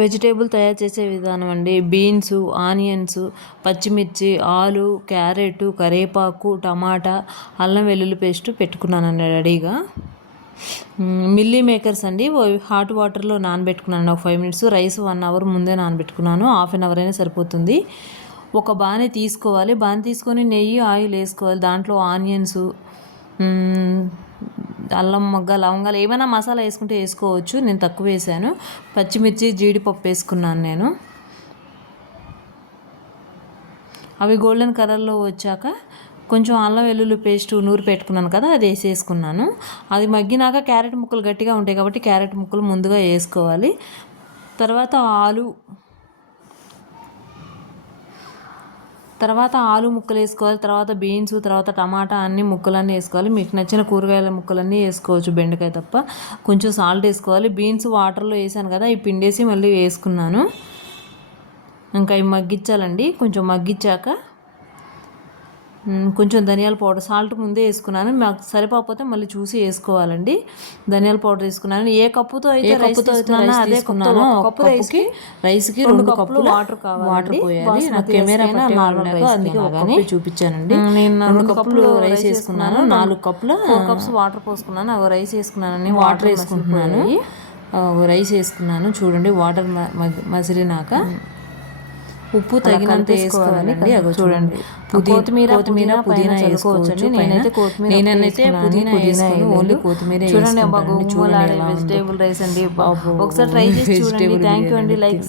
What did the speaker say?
Vegetable తయారు చేసే విధానం అండి. బీన్స్, ఆనియన్స్, పచ్చిమిర్చి, ఆలు, క్యారెట్, కరివేపాకు, టమాటా, అల్లం వెల్లుల్లి పేస్ట్ పెట్టుకున్నానండి రెడీగా. మిల్లీ మేకర్స్ అండి, హాట్ వాటర్లో నానబెట్టుకున్నాను ఒక 5 మినిట్స్. రైస్ 1 అవర్ ముందే నానబెట్టుకున్నాను, హాఫ్ అన్ అవర్ అయినా సరిపోతుంది. ఒక బాణీ తీసుకోవాలి, బాణీ తీసుకొని నెయ్యి, ఆయిల్ వేసుకోవాలి. దాంట్లో ఆనియన్స్, అల్లం మొగ్గ, లవంగాలు ఏమైనా మసాలా వేసుకుంటే వేసుకోవచ్చు, నేను తక్కువ వేసాను. పచ్చిమిర్చి, జీడిపప్పు వేసుకున్నాను నేను. అవి గోల్డెన్ కలర్లో వచ్చాక కొంచెం అల్లం వెల్లుల్లి పేస్ట్ నూరి పెట్టుకున్నాను కదా, అది వేసేసుకున్నాను. అది మగ్గినాక క్యారెట్ ముక్కలు గట్టిగా ఉంటాయి కాబట్టి క్యారెట్ ముక్కలు ముందుగా వేసుకోవాలి. తర్వాత ఆలు ముక్కలు వేసుకోవాలి. తర్వాత బీన్స్, తర్వాత టమాటా అన్ని ముక్కలన్నీ వేసుకోవాలి. మీకు నచ్చిన కూరగాయల ముక్కలన్నీ వేసుకోవచ్చు, బెండకాయ తప్ప. కొంచెం సాల్ట్ వేసుకోవాలి. బీన్స్ వాటర్లో వేసాను కదా, ఈ పిండేసి మళ్ళీ వేసుకున్నాను. ఇంకా ఇవి మగ్గించాలండి. కొంచెం మగ్గించాక కొంచెం ధనియాల పౌడర్, సాల్ట్ ముందే వేసుకున్నాను, మాకు సరిపోతే మళ్ళీ చూసి వేసుకోవాలండి. ధనియాల పౌడర్ వేసుకున్నాను. ఏ కప్పుతో అయితే రైస్ తీసుకున్నానో అదే కప్పుతో, కప్పు రైస్కి 2 కప్పులు వాటర్ పోయాలి. నాకు కెమెరా పైన అందుకే ఒక కప్పు చూపించానండి. నేను 2 కప్పులు రైస్ వేసుకున్నాను, 4 కప్పుల 4 కప్స్ వాటర్ పోసుకున్నాను. అవి రైస్ వేసుకున్నాను, వాటర్ వేసుకుంటున్నాను. రైస్ వేసుకున్నాను చూడండి. వాటర్ మసిలినాక ఉప్పు తగినంత వేసుకోవాలండి. అగో చూడండి, కొత్తిమీర పుదీనా వేసుకోవచ్చు. నేనైతే పుదీనా వేసుకుని ఓన్లీ కొత్తిమీర చూడండి. వెజిటేబుల్ రైస్ అండి, ఒకసారి ట్రై చేసి చూడండి. థ్యాంక్ యూ అండి. లైక్